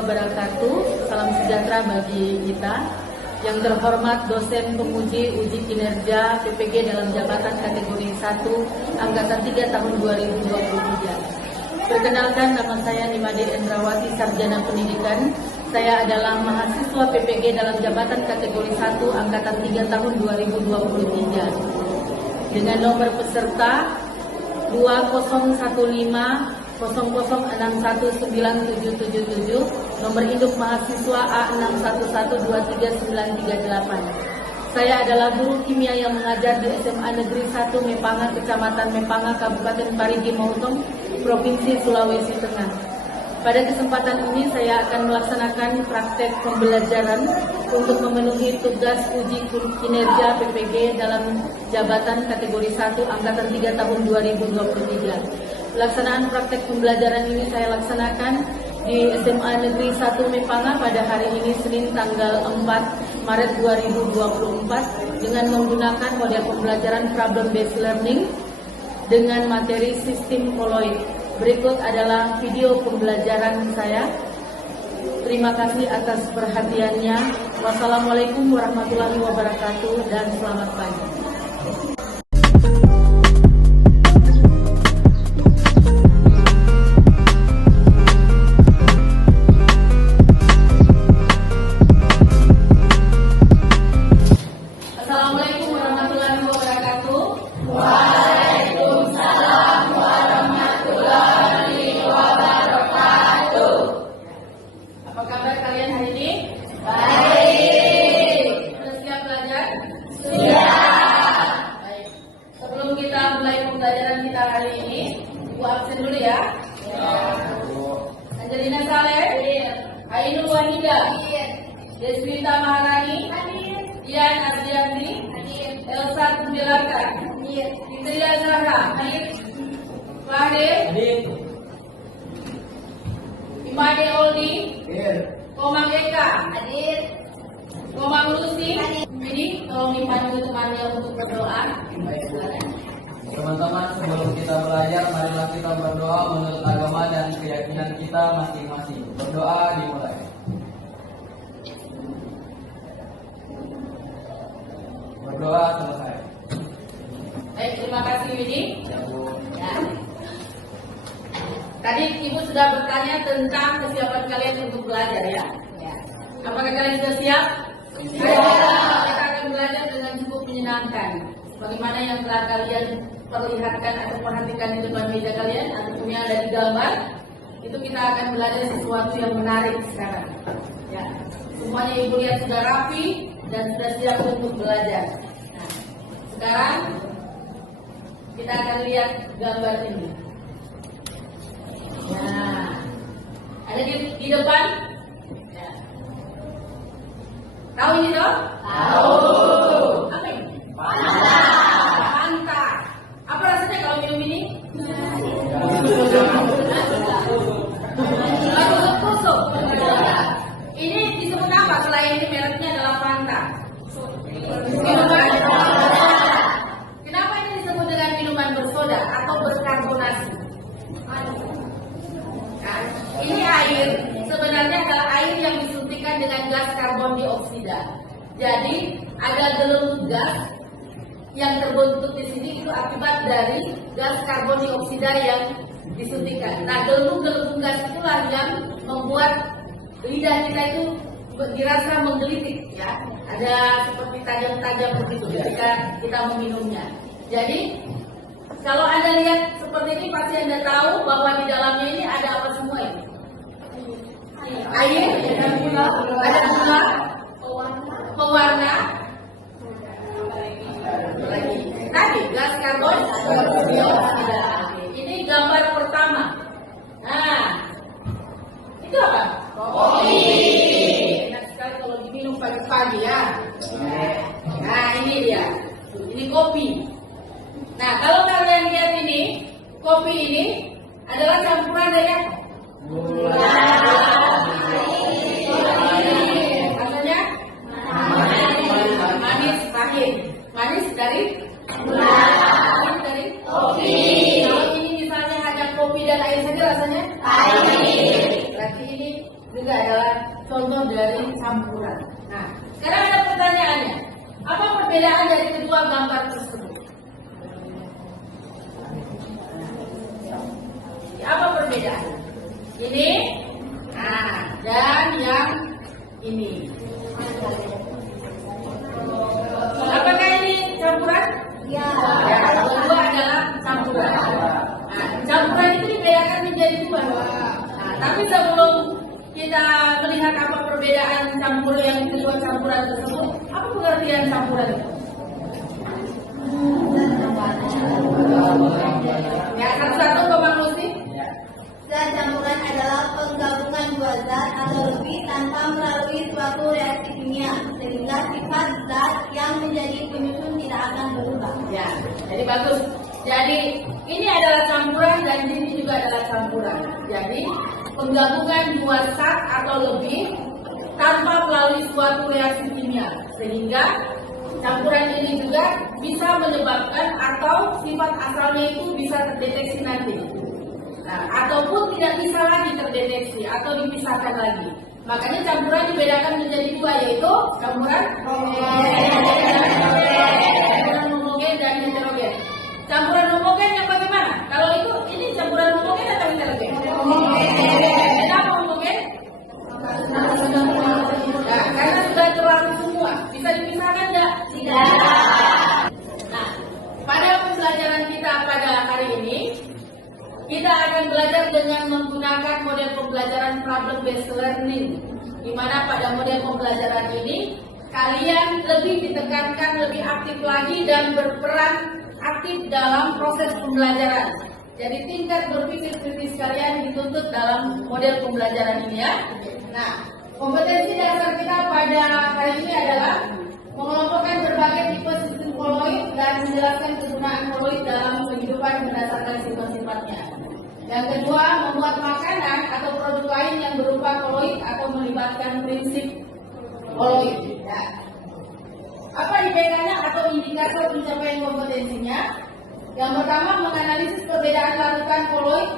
wabarakatuh. Salam sejahtera bagi kita. Yang terhormat dosen penguji uji kinerja PPG dalam jabatan kategori 1 Angkatan 3 tahun 2023. Perkenalkan, nama saya Nimade Endrawati, Sarjana Pendidikan. Saya adalah mahasiswa PPG dalam jabatan kategori 1 Angkatan 3 tahun 2023. Dengan nomor peserta 2015 00619777, nomor induk mahasiswa A61123938. Saya adalah guru kimia yang mengajar di SMA Negeri 1 Mepanga, Kecamatan Mepanga, Kabupaten Parigi Motong, Provinsi Sulawesi Tengah. Pada kesempatan ini saya akan melaksanakan praktek pembelajaran untuk memenuhi tugas uji kinerja PPG dalam jabatan kategori 1 Angkatan 3 tahun 2023. Pelaksanaan praktek pembelajaran ini saya laksanakan di SMA Negeri 1 Mepanga pada hari ini Senin tanggal 4 Maret 2024 dengan menggunakan model pembelajaran problem based learning dengan materi sistem koloid. Berikut adalah video pembelajaran saya. Terima kasih atas perhatiannya. Wassalamualaikum warahmatullahi wabarakatuh dan selamat pagi. Apa kabar kalian hari ini? Baik. Sudah siap belajar? Siap. Baik. Sebelum kita mulai pembelajaran kita hari ini, Ibu absen dulu ya. Angelina Saleh. Ainul Wahida. Deswita Maharani. Dian Ardianti. Elsa Kundelaka. Fitria Zahra. Fahde. Imade Oldi. Komang Eka. Komang Lucy. Ini tolong dipandu temannya untuk berdoa. Teman-teman, sebelum kita belajar, marilah kita berdoa menurut agama dan keyakinan kita masing-masing. Berdoa dimulai. Berdoa selesai. Baik, terima kasih Widi. Ya. Tadi Ibu sudah bertanya tentang kesiapan kalian untuk belajar ya. Apakah kalian sudah siap? Kita akan belajar dengan cukup menyenangkan. Bagaimana yang telah kalian perlihatkan atau perhatikan di depan meja kalian atau yang ada di gambar, itu kita akan belajar sesuatu yang menarik sekarang. Ya. Semuanya Ibu lihat sudah rapi dan sudah siap untuk belajar. Nah, sekarang kita akan lihat gambar ini. Nah, ada di depan. Ya. Tahu ini toh? Tahu. Apa ini? Fanta. Fanta. Apa rasanya kalau minum ini? Kusuk. Ini disebut apa? Selain ini mereknya adalah Fanta. Minuman. Kenapa ini disebut dengan minuman bersoda atau berkarbonasi? Ini air, sebenarnya adalah air yang disuntikan dengan gas karbon dioksida. Jadi ada gelembung gas yang terbentuk di sini itu akibat dari gas karbon dioksida yang disuntikan. Nah, gelembung gas itulah yang membuat lidah kita itu dirasa menggelitik, ya. Ada seperti tajam-tajam begitu ketika kita meminumnya. Jadi kalau Anda lihat seperti ini pasti Anda tahu bahwa di dalamnya ini ada apa semua ini? Air, ada gula, pewarna, tadi gas karbon dioksida. Ini gambar pertama. Nah, itu apa? Kopi. Enak sekali kalau diminum pagi-pagi ya. Nah, ini dia. Ini kopi. Nah, kalau kalian lihat ini, kopi ini adalah campuran dari gula. Rasanya manis, pahit. Manis dari gula. Pahit dari kopi. Kalau ini misalnya hanya kopi dan air saja rasanya pahit. Berarti ini juga adalah contoh dari campuran. Nah, sekarang ada pertanyaannya. Apa perbedaan dari kedua gambar tersebut? Apa perbedaan? Ini, dan yang ini. Apakah ini campuran? Ya. Yang kedua adalah campuran. Nah, campuran itu dibedakan menjadi dua. Nah, tapi sebelum kita melihat apa perbedaan campuran yang kedua campuran tersebut, apa pengertian campuran itu? Ya, satu-satu Bapak Lucy. Zat campuran adalah penggabungan dua zat atau lebih tanpa melalui suatu reaksi kimia, sehingga sifat zat yang menjadi penyusun tidak akan berubah. Ya, jadi bagus. Jadi ini adalah campuran dan ini juga adalah campuran. Jadi penggabungan dua zat atau lebih tanpa melalui suatu reaksi kimia, sehingga campuran ini juga bisa menyebabkan atau sifat asalnya itu bisa terdeteksi nanti. Nah, ataupun tidak bisa lagi terdeteksi atau dipisahkan lagi. Makanya campuran dibedakan menjadi dua, yaitu campuran homogen dan heterogen. Campuran homogen yang bagaimana? Kalau itu ini campuran homogen atau heterogen? Kenapa homogen? Nah, karena sudah terlalu semua. Bisa dipisahkan enggak? Tidak. Nah, pada pembelajaran kita pada hari ini, kita akan belajar dengan menggunakan model pembelajaran problem based learning, di mana pada model pembelajaran ini kalian lebih ditekankan lebih aktif lagi dan berperan aktif dalam proses pembelajaran. Jadi tingkat berpikir kritis kalian dituntut dalam model pembelajaran ini ya. Nah, kompetensi dasar kita pada hari ini adalah mengelompokkan berbagai tipe sistem koloid dan menjelaskan kegunaan koloid dalam kehidupan berdasarkan sifat-sifatnya. Yang kedua, membuat makanan atau produk lain yang berupa koloid atau melibatkan prinsip koloid. Ya. Apa IPK-nya atau indikator pencapaian kompetensinya? Yang pertama, menganalisis perbedaan larutan koloid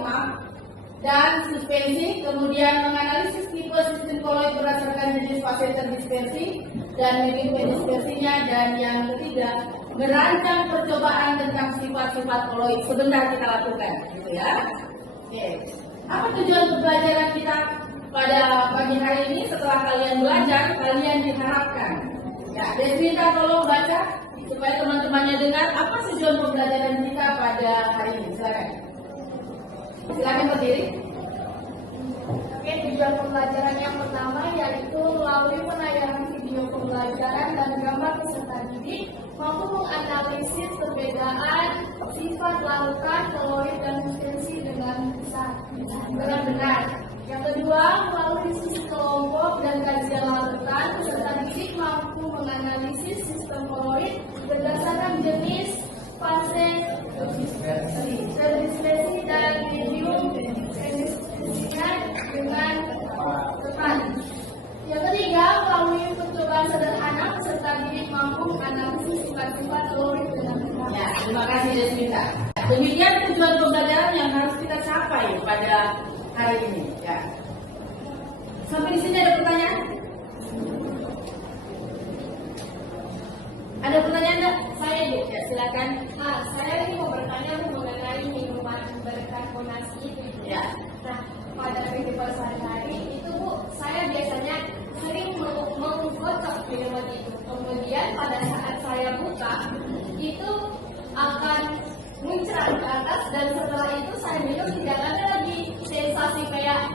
dan suspensi, kemudian menganalisis tipe sistem koloid berdasarkan jenis fase terdispersi dan metode dispersinya, dan yang ketiga, merancang percobaan tentang sifat-sifat koloid. Sebentar kita lakukan, gitu ya. Oke. Apa tujuan pembelajaran kita pada pagi hari ini? Setelah kalian belajar, kalian diharapkan. Ya, Desminta tolong baca supaya teman-temannya dengar apa tujuan pembelajaran kita pada hari ini. Silakan. Silakan berdiri. Oke, tujuan pembelajaran yang pertama yaitu melalui penayangan video pembelajaran dan gambar peserta didik mampu menganalisis perbedaan sifat larutan koloid dan suspensi dengan benar. Yang kedua, melalui sistem kelompok dan kajian larutan, peserta didik mampu menganalisis sistem koloid berdasarkan jenis, fase, terdispersi dan medium terdispersinya dengan tepat. Yang ketiga, melalui percobaan sederhana, peserta didik mampu menganalisis sifat-sifat koloid dengan tepat. Ya, terima kasih Desminta. Demikian tujuan pembelajaran yang harus kita capai pada hari ini. Ya. Sampai di sini ada pertanyaan? Ada pertanyaan enggak? Saya Bu, Ya, silakan. saya ini mau bertanya mengenai minuman berkarbonasi itu. Ya. Nah, pada kehidupan sehari-hari itu Bu, saya biasanya sering mengkocok minuman itu. Kemudian pada saat saya buka, itu akan muncrat ke atas dan setelah itu saya minum tidak ada lagi sensasi kayak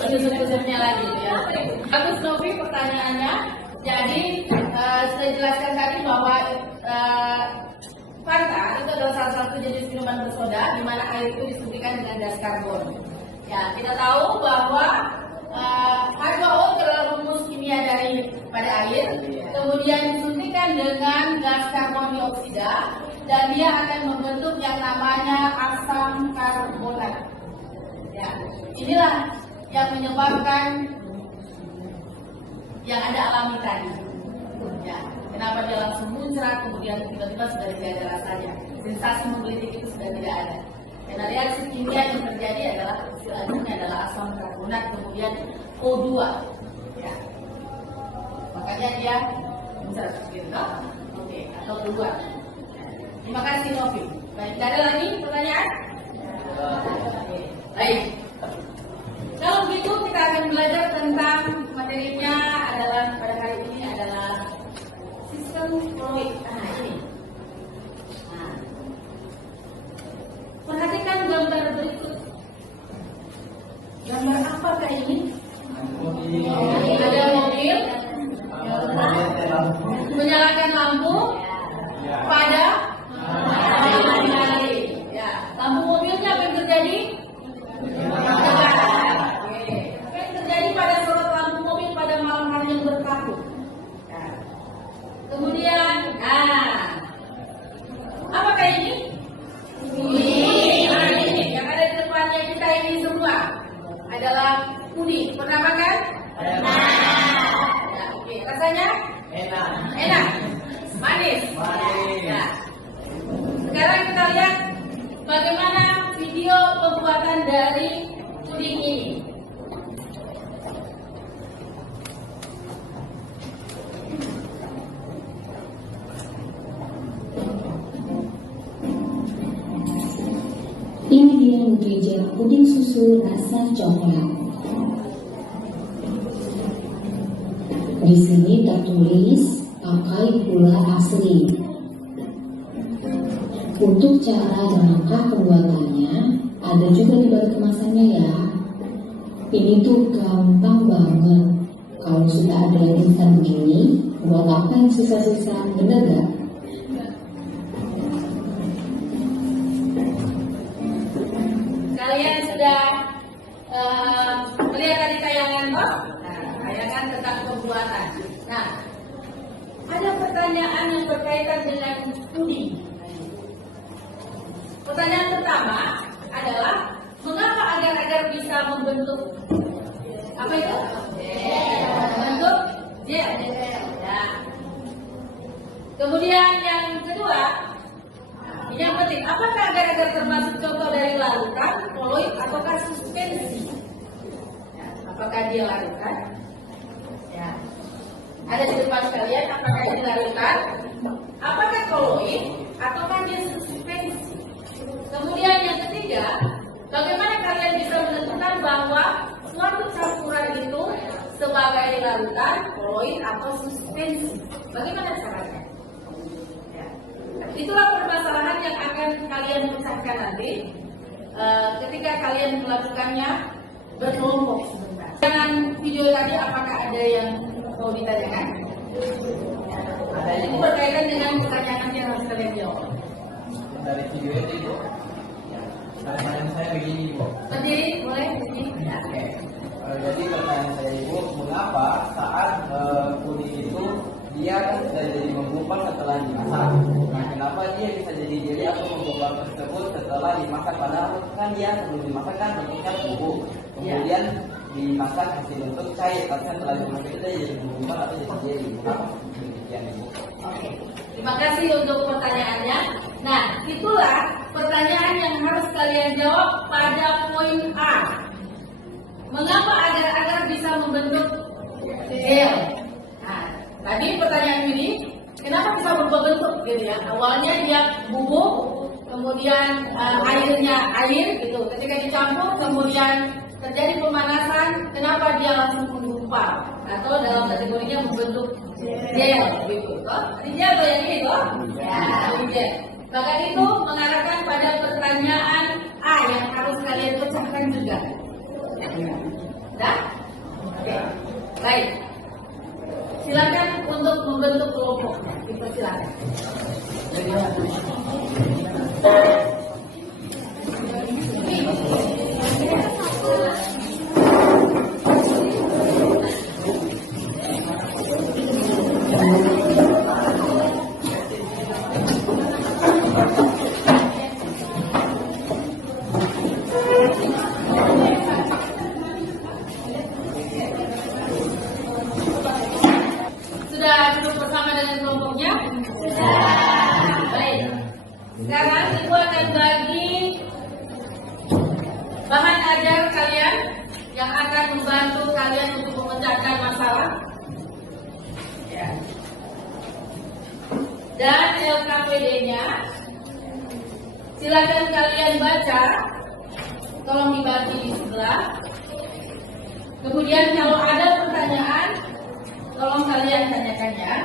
Tusuk-tusuknya lagi ya. Bagus Novi pertanyaannya. Jadi saya jelaskan tadi bahwa Fanta itu adalah salah satu jenis minuman bersoda di mana air itu disuntikan dengan gas karbon. Ya, kita tahu bahwa H2O adalah rumus kimia dari pada air, kemudian disuntikan dengan gas karbon dioksida dan dia akan membentuk yang namanya asam karbonat. Ya, inilah yang menyebabkan yang ada alami tadi. Ya, kenapa dia langsung muncrat, kemudian tiba-tiba sudah tidak ada rasanya. Sensasi menggelitik itu sudah tidak ada. Karena reaksi kimia yang terjadi adalah selanjutnya adalah asam karbonat kemudian O2. Ya. Makanya dia bisa seperti itu. Oke, atau O2. Terima kasih Novi. Baik, tidak ada lagi pertanyaan? Oke, baik. Kalau begitu kita akan belajar tentang materinya adalah pada hari ini adalah sistem fluid. Nah ini. Nah, perhatikan gambar berikut. Gambar apakah ini? Ada mobil menyalakan lampu pada malam hari. Ya, lampu mobilnya apa yang terjadi? Apa yang terjadi pada sorot lampu mobil pada malam hari yang berkabut? Kemudian, apakah ini? Ini yang ada di depannya kita ini semua adalah kuning. Pernah makan? Pernah. Ya, oke. Rasanya? Enak. Manis. Ya. Sekarang kita lihat bagaimana video pembuatan dari puding ini. Ini dia nutrijel puding susu rasa coklat. Di sini tertulis pakai gula asli. Untuk cara dan langkah pembuatannya ada juga di balik kemasannya ya. Ini tuh gampang banget. Kalau sudah ada yang instan begini, buat apa yang susah-susah, bener gak? Kalian sudah melihat tadi tayangan toh? Nah, tayangan tentang pembuatan. Nah, ada pertanyaan yang berkaitan dengan puding. Pertanyaan pertama adalah mengapa agar-agar bisa membentuk apa itu? Membentuk gel. Ya. Kemudian yang kedua, ini yang penting, apakah agar-agar termasuk contoh dari larutan, koloid, ataukah suspensi? Ya, apakah dia larutan? Ya. Ada di depan sekalian, apakah ini larutan? Apakah koloid, ataukah dia suspensi? Kemudian yang ketiga, bagaimana kalian bisa menentukan bahwa suatu campuran itu sebagai larutan, koloid, atau suspensi? Bagaimana caranya? Ya. Itulah permasalahan yang akan kalian pecahkan nanti ketika kalian melakukannya berkelompok sebentar. Dengan video tadi, apakah ada yang mau ditanyakan? Ada Ini yang berkaitan dengan pertanyaan yang harus kalian jawab. dari video itu Ibu. Pertanyaan saya begini Ibu. Berdiri, boleh? Berdiri. Ya. Oke. Jadi pertanyaan saya Ibu, mengapa saat puding itu dia kan sudah jadi menggumpal setelah dimasak? Nah, kenapa dia bisa jadi jeli atau menggumpal tersebut setelah dimasak? Padahal kan dia sebelum dimasak kan bentuknya bubuk, kemudian dimasak masih bentuk cair, tapi setelah dimasak itu dia jadi menggumpal atau jadi jeli. Kenapa demikian Ibu? Oke. Terima kasih untuk pertanyaannya. Nah, itulah pertanyaan yang harus kalian jawab pada poin A. Mengapa agar-agar bisa membentuk gel? Nah, tadi pertanyaan ini, kenapa bisa berubah bentuk gitu ya? Awalnya dia bubuk, kemudian airnya air gitu. Ketika dicampur, kemudian terjadi pemanasan, kenapa dia langsung menggumpal? Atau dalam kategorinya membentuk gel gitu. Ini gel atau yang ini toh? Ya, ini gel. Maka itu mengarahkan pada pertanyaan A yang harus kalian pecahkan juga. Dah? Oke. Baik. Silakan untuk membentuk kelompok. Dipersilakan. Sudah cukup bersama dengan kelompoknya? Sudah. Baik. Sekarang ibu akan bagi LKPD-nya. Silakan kalian baca, tolong dibaca di sebelah. Kemudian kalau ada pertanyaan, tolong kalian tanyakan ya.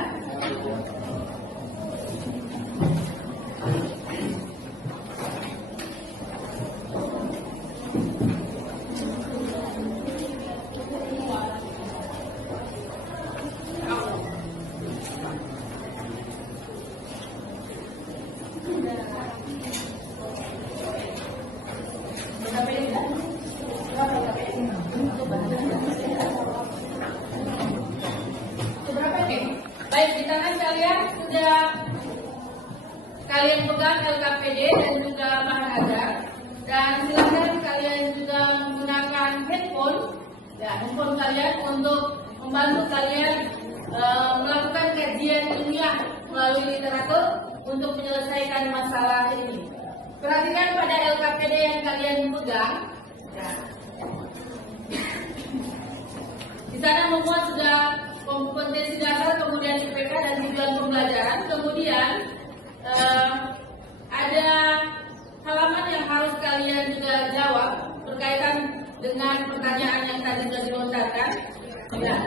Baik, di tangan kalian sudah kalian pegang LKPD dan juga bahan ajar, dan silakan kalian juga menggunakan handphone kalian untuk membantu kalian melakukan kajian ilmiah melalui literatur untuk menyelesaikan masalah ini. Perhatikan pada LKPD yang kalian pegang. Ya. Di sana memuat sudah kompetensi dasar, kemudian IPK dan tujuan pembelajaran. Kemudian ada halaman yang harus kalian juga jawab berkaitan dengan pertanyaan yang tadi sudah dilontarkan. Ya.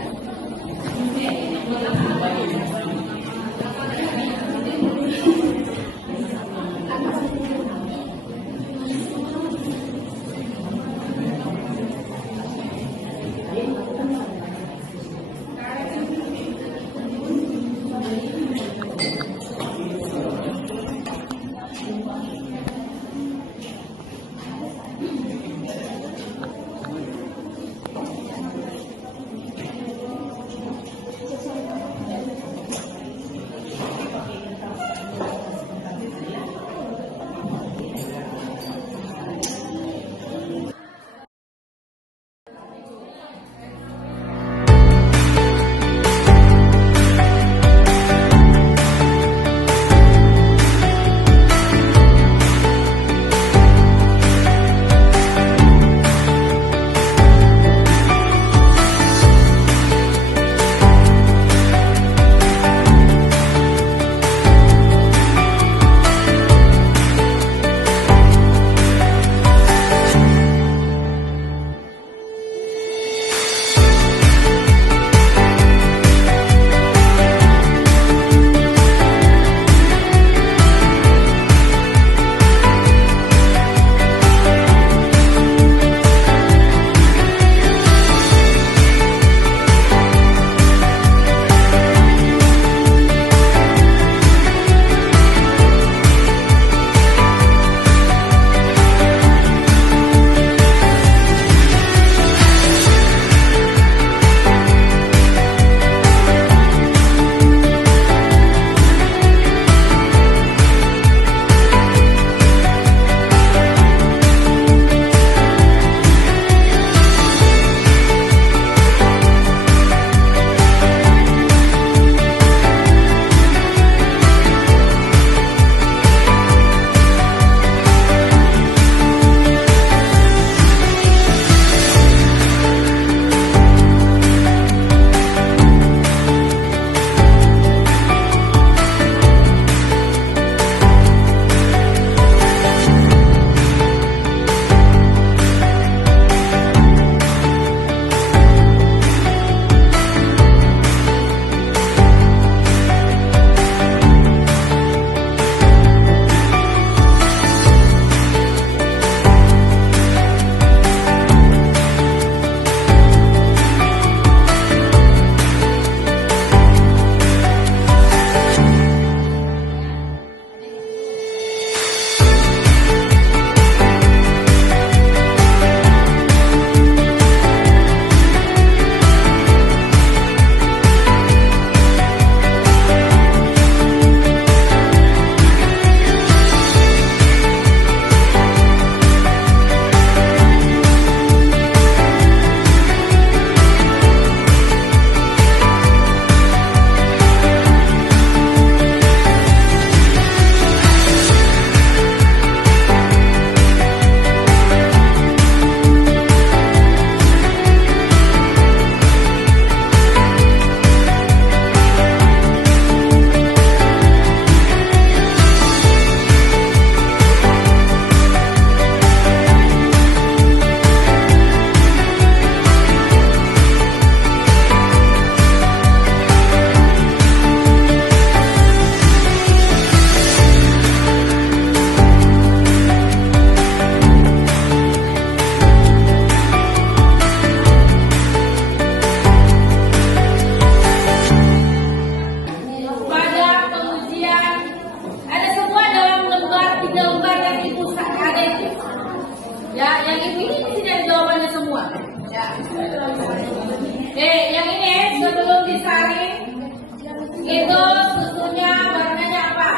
Itu susunya warnanya apa?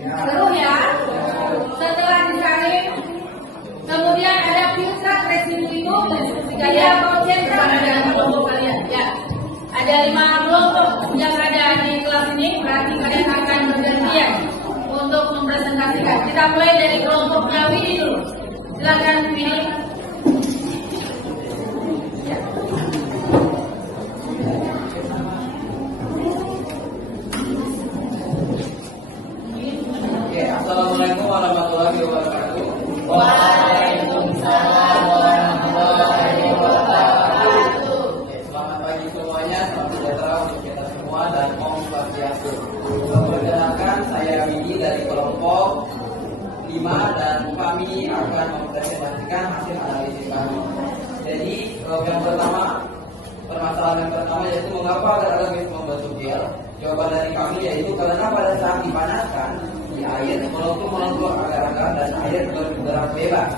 Keruh ya. Setelah disaring, kemudian ada filtrat residu itu kalian mau centra ada kelompok kalian ya. Ada 5 kelompok yang ada di kelas ini, berarti kalian akan bergantian untuk mempresentasikan. Kita mulai dari kelompoknya Widi dulu. Silakan Widi. Assalamualaikum warahmatullahi wabarakatuh. Waalaikumsalam warahmatullahi wabarakatuh. Selamat pagi semuanya, salam sejahtera untuk kita semua dan Om Swastiastu. Perkenalkan, saya Widi dari kelompok 5 dan kami akan mempresentasikan hasil analisis kami. Jadi yang pertama, permasalahan yang pertama yaitu mengapa agar-agar bisa membentuk gel. Jawaban dari kami yaitu karena pada saat dipanaskan di air, molekul-molekul agar-agar dan air bergerak bebas.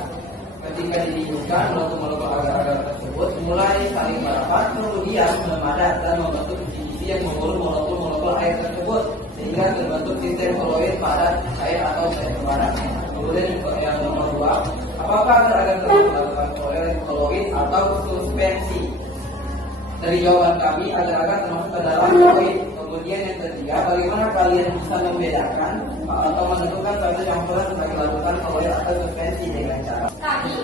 Ketika didinginkan, molekul-molekul agar-agar tersebut mulai saling merapat, kemudian memadat dan membentuk sisi yang mengurung molekul-molekul air tersebut sehingga terbentuk sistem koloid padat air atau sel padat. Kemudian yang nomor 2, apakah agar-agar terbentuk koloid atau suspensi? Dari jawaban kami, agar-agar termasuk ke dalam koloid. Kemudian yang ketiga, bagaimana kalian bisa membedakan atau menentukan suatu campuran sebagai larutan koloid atau suspensi dengan cara? Kami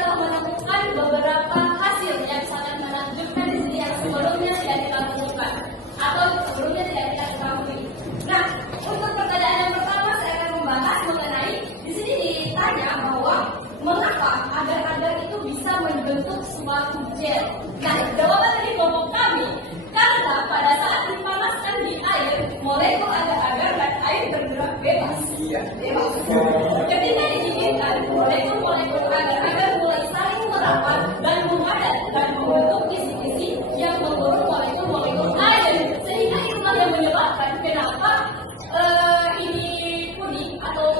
telah menemukan beberapa hasil yang sangat menunjukkan di sini yang sebelumnya tidak kita temukan atau sebelumnya tidak kita ketahui. Nah, untuk pertanyaan yang pertama saya akan membahas mengenai di sini ditanya bahwa mengapa agar-agar itu bisa membentuk suatu gel. Nah, jawaban dari kelompok kami karena pada saat dipanaskan di air, molekul agar-agar dan air bergerak bebas. Bebas. Ketika didinginkan, molekul-molekul agar-agar mulai saling merapat dan memadat dan membentuk kisi-kisi yang mengurung molekul-molekul air. Sehingga itulah yang menyebabkan kenapa ini puding atau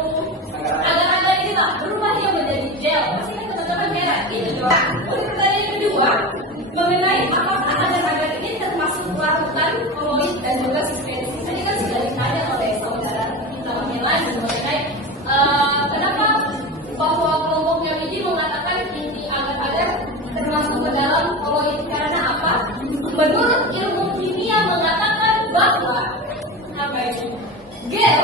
agar-agar ini berubah dia menjadi gel. Pasti kan teman-teman merah. Ini juga. Untuk pertanyaan kedua, mengenai apakah agar-agar ini termasuk larutan koloid dan juga suspensi. Tadi kan sudah ditanya oleh saudara kita yang lain mengenai kenapa bahwa kelompoknya ini mengatakan ini agar-agar termasuk ke dalam koloid karena apa? Menurut ilmu kimia mengatakan bahwa apa itu? Gel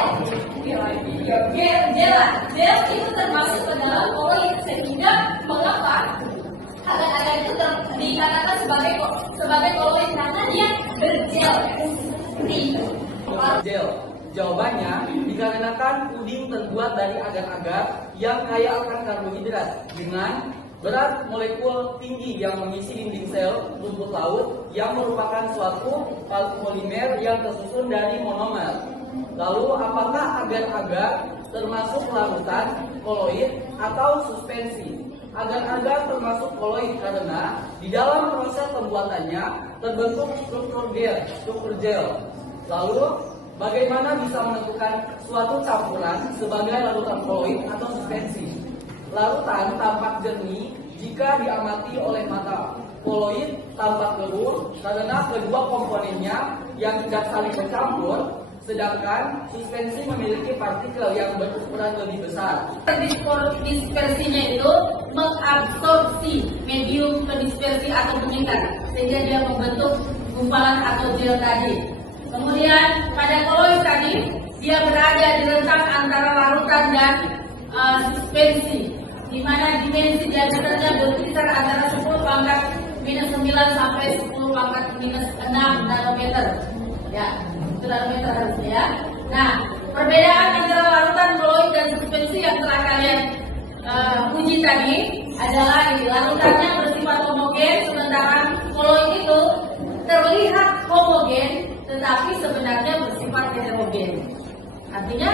itu termasuk ke dalam koloid sehingga mengapa agar-agar itu dikatakan sebagai koloid karena dia bergel seperti itu. Gel. Jawabannya dikarenakan puding terbuat dari agar-agar yang kaya akan karbohidrat dengan berat molekul tinggi yang mengisi dinding sel rumput laut yang merupakan suatu polimer yang tersusun dari monomer. Lalu apakah agar-agar termasuk larutan koloid atau suspensi? Agar-agar termasuk koloid karena di dalam proses pembuatannya terbentuk struktur gel. Lalu bagaimana bisa menentukan suatu campuran sebagai larutan koloid atau suspensi? Larutan tampak jernih jika diamati oleh mata. Koloid tampak lebur karena kedua komponennya yang tidak saling bercampur. Sedangkan suspensi memiliki partikel yang berukuran lebih besar. Dispersinya itu mengabsorpsi medium pendispersi atau pengikat sehingga dia membentuk gumpalan atau gel tadi. Kemudian pada koloid tadi dia berada di rentang antara larutan dan suspensi, di mana dimensi diameternya berkisar antara 10⁻⁹ sampai 10⁻⁻6 nanometer. Ya, itu nanometer harusnya ya. Nah, perbedaan antara larutan koloid dan suspensi yang telah kalian uji tadi adalah ini, larutannya bersifat homogen, sementara koloid itu terlihat homogen tetapi sebenarnya bersifat heterogen. Artinya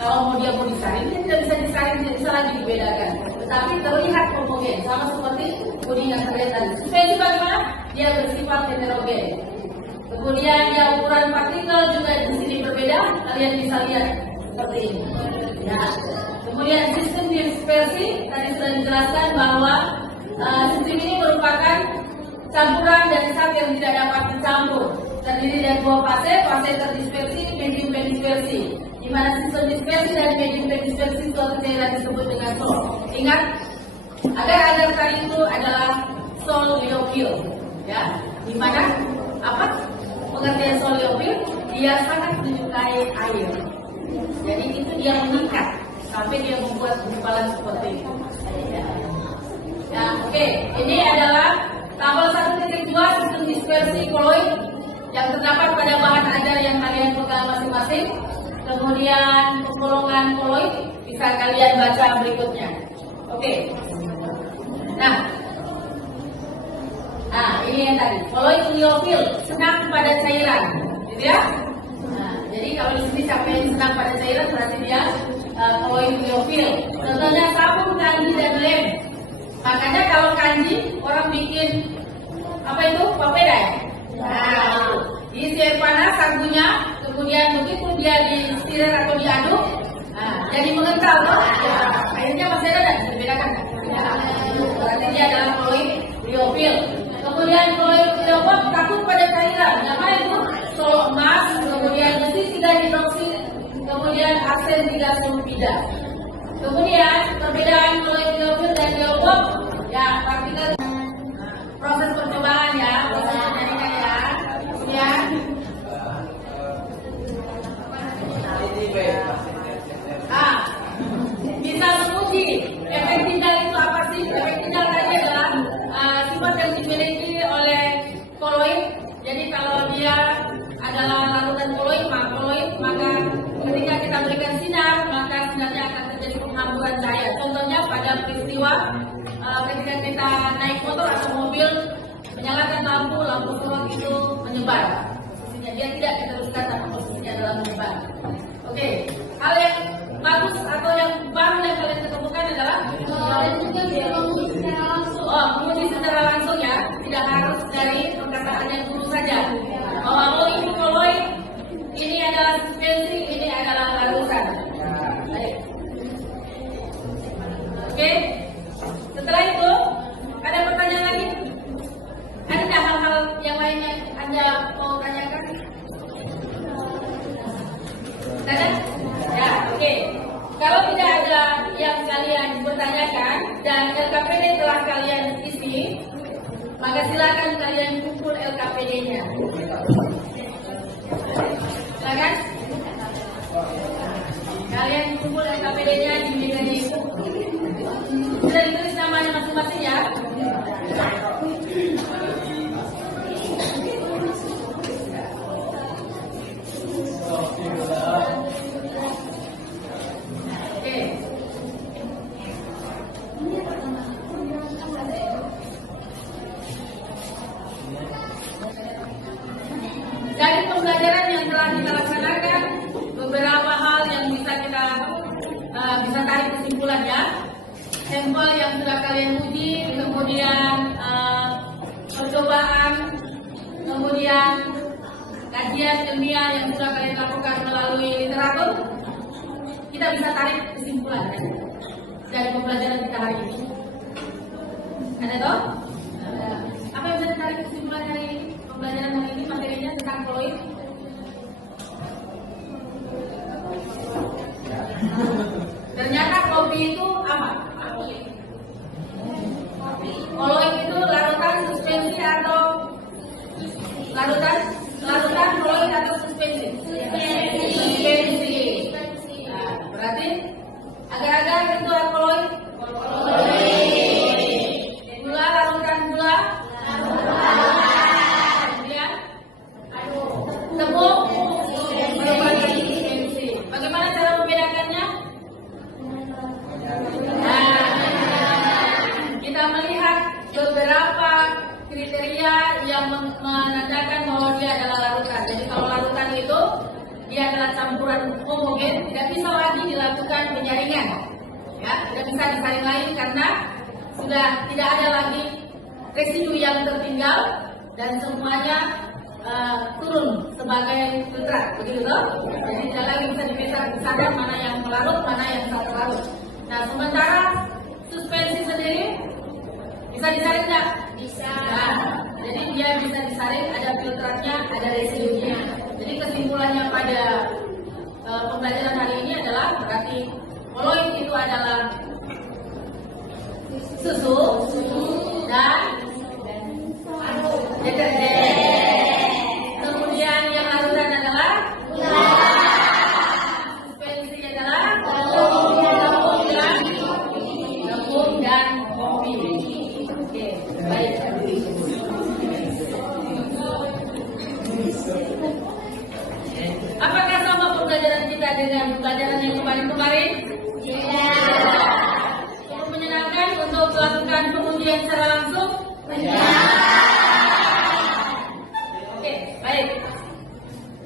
kalau dia mau disaring, dia tidak bisa disaring, tidak bisa lagi dibedakan. Tetapi terlihat homogen, sama seperti puding yang terlihat tadi. Suspensi bagaimana? Dia bersifat heterogen. Kemudian dia ukuran partikel juga di sini berbeda. Kalian bisa lihat seperti ini. Nah, kemudian sistem dispersi tadi sudah dijelaskan bahwa sistem ini merupakan campuran dari zat yang tidak dapat dicampur, terdiri dari dua fase, fase terdispersi, medium terdispersi. Di mana sistem dispersi dan medium terdispersi suatu cairan disebut dengan sol. Ingat, agar tadi itu adalah soliofil, ya. Di mana apa? Pengertian soliofil, dia sangat menyukai air. Jadi itu dia mengikat sampai dia membuat gumpalan seperti itu. Ya, oke. Ini adalah tabel 1.2 sistem dispersi koloid yang terdapat pada bahan ajar yang kalian pegang masing-masing. Kemudian penggolongan koloid bisa kalian baca berikutnya. Oke. Nah, ini yang tadi. Koloid liofil, senang pada cairan, gitu ya. Nah, jadi kalau di sini siapa yang senang pada cairan berarti dia koloid liofil. Contohnya sabun, kanji, dan lem. Makanya kalau kanji orang bikin apa itu? Papeda ya? Nah, diisi air panas sabunnya, kemudian begitu dia disirir atau diaduk, jadi mengental toh. Akhirnya masih ada dan dibedakan. Berarti dia adalah koloid liofil. Kemudian koloid liofil takut pada cairan. Yang mana itu? Sol emas, kemudian besi 3 hidroksid, kemudian arsen 3 sulfida. Kemudian perbedaan koloid liofil dan liofil, ya partikel proses percobaan ya, proses penyaringan ya. Kemudian bisa menguji efek tinggal itu apa sih? Efek tinggal tadi adalah sifat yang dimiliki oleh koloid. Jadi kalau dia adalah larutan koloid, maka ketika kita berikan sinar, maka sinarnya akan terjadi penghamburan cahaya. Contohnya pada peristiwa ketika kita naik motor atau mobil, menyalakan lampu sorot itu menyebar. Posisinya dia tidak diteruskan, tapi posisinya adalah menyebar. Oke, hal yang bagus atau yang baru yang kalian ketemukan adalah juga menguji secara langsung. Menguji secara langsung ya, tidak harus dari perkataan yang dulu saja. Bahwa ini koloid, ini adalah suspensi, ini adalah larutan. Baik. Oke. Setelah itu, ada pertanyaan lagi? Ada hal-hal yang lain yang Anda mau tanyakan? Ada? Ya, oke. Kalau tidak ada yang kalian bertanyakan dan LKPD telah kalian isi, maka silakan kalian kumpul LKPD-nya. Silakan. Kalian kumpul LKPD-nya di meja itu. Sudah ditulis namanya masing-masing ya. Oke. Dari pembelajaran yang telah kita laksanakan, beberapa hal yang bisa kita bisa tarik kesimpulannya. Sampel yang sudah kalian uji, kemudian percobaan, kemudian kajian ilmiah yang sudah kalian lakukan melalui literatur, kita bisa tarik kesimpulan dari pembelajaran kita hari ini. Ada toh? Apa yang bisa ditarik kesimpulan hari ini? Pembelajaran hari ini materinya tentang koloid. Ternyata kopi itu apa? Koloid itu larutan suspensi atau larutan koloid atau suspensi? Suspensi. Nah, berarti agar-agar itu koloid. Gula, larutan gula. Kemudian tepung merupakan suspensi. Bagaimana cara membedakannya? Kita melihat beberapa kriteria yang menandakan bahwa dia adalah larutan. Jadi kalau larutan itu dia adalah campuran homogen, tidak bisa lagi dilakukan penyaringan, ya, tidak bisa disaring lagi karena sudah tidak ada lagi residu yang tertinggal dan semuanya turun sebagai nitrat, begitu toh? Jadi tidak lagi bisa dipisahkan mana yang melarut, mana yang tak terlarut. Nah, sementara suspensi sendiri bisa disaring nggak? Bisa. Nah, jadi dia bisa disaring, ada filtratnya, ada residunya. susu, dan deterjen. Kemudian yang larutan adalah suspensi adalah tepung dan kopi. Oke, baik. Apakah sama pembelajaran kita dengan pembelajaran yang kemarin-kemarin? Iya. Cukup menyenangkan untuk melakukan pengujian secara langsung? Iya. Oke, baik.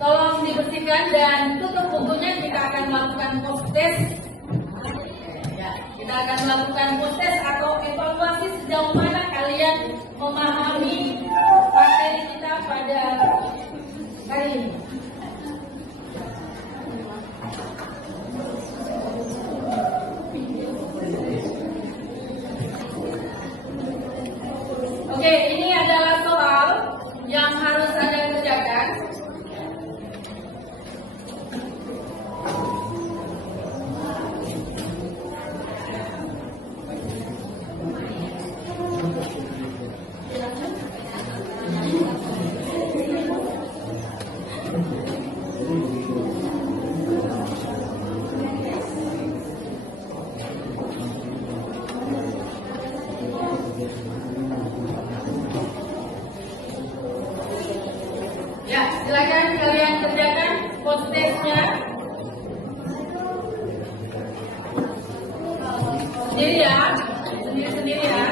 Tolong dibersihkan dan tutup bukunya. Kita akan melakukan post test. Ya, kita akan melakukan post test atau evaluasi sejauh mana kalian memahami materi kita pada hari ini. Oke, ini adalah soal yang harus Anda kerjakan. Ya, silakan kalian kerjakan post testnya sendiri ya, sendiri-sendiri ya.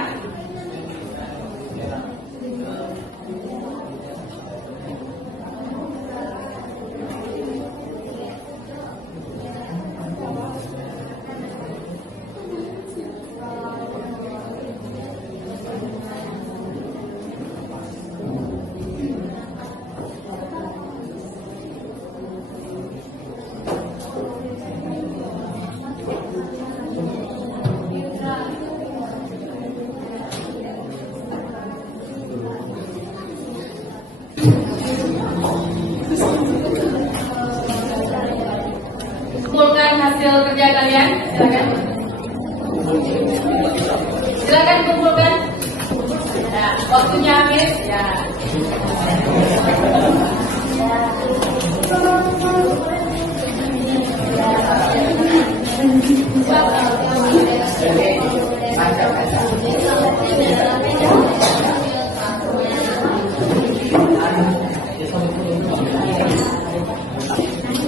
Kumpulkan hasil kerja kalian, silakan. Silakan kumpulkan. Ya, waktunya habis. Ya.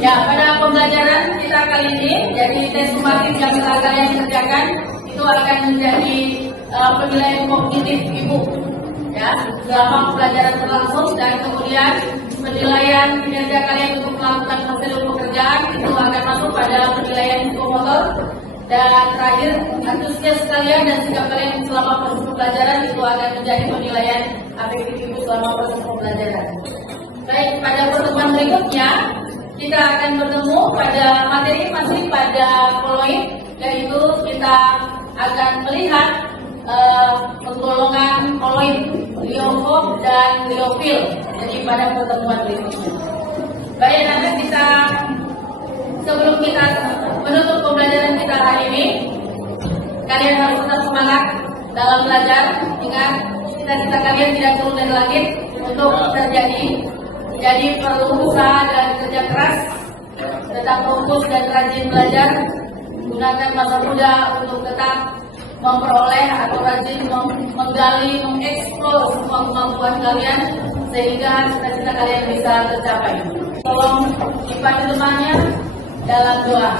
Ya, pada pembelajaran kita kali ini, jadi tes sumatif yang telah kalian kerjakan itu akan menjadi penilaian kognitif ibu, ya, selama pembelajaran berlangsung, dan kemudian penilaian kinerja kalian untuk melakukan prosedur pekerjaan itu akan masuk pada penilaian psikomotor, dan terakhir antusias kalian dan sikap kalian selama proses pembelajaran itu akan menjadi penilaian afektif ibu selama proses pembelajaran. Baik, pada pertemuan berikutnya kita akan bertemu pada materi masih pada koloid, yaitu kita akan melihat penggolongan koloid, liofob dan liofil. Jadi pada pertemuan berikutnya. Baik, nanti kita sebelum kita menutup pembelajaran kita hari ini, kalian harus tetap semangat dalam belajar. Ingat, cita-cita kalian tidak turun dari langit untuk terjadi. Jadi perlu usaha dan kerja keras, tetap fokus dan rajin belajar. Gunakan masa muda untuk tetap memperoleh atau rajin menggali, mengeksplor semua kemampuan kalian sehingga cita-cita kalian bisa tercapai. Tolong dibantu temannya dalam doa.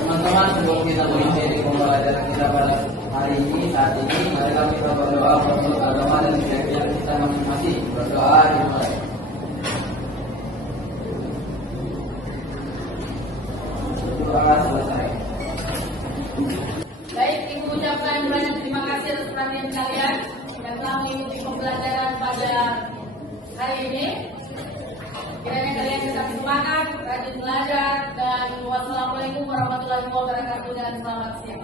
Teman-teman, sebelum kita mengakhiri pembelajaran kita pada hari ini, saat ini, mari kita berdoa untuk agama dan keyakinan kita masing-masing. Berdoa dimulai. Doa selesai. Baik, Ibu ucapkan banyak terima kasih atas perhatian kalian yang telah mengikuti pembelajaran pada hari ini. Kiranya kalian tetap semangat, rajin belajar, dan wassalamualaikum warahmatullahi wabarakatuh dan selamat siang.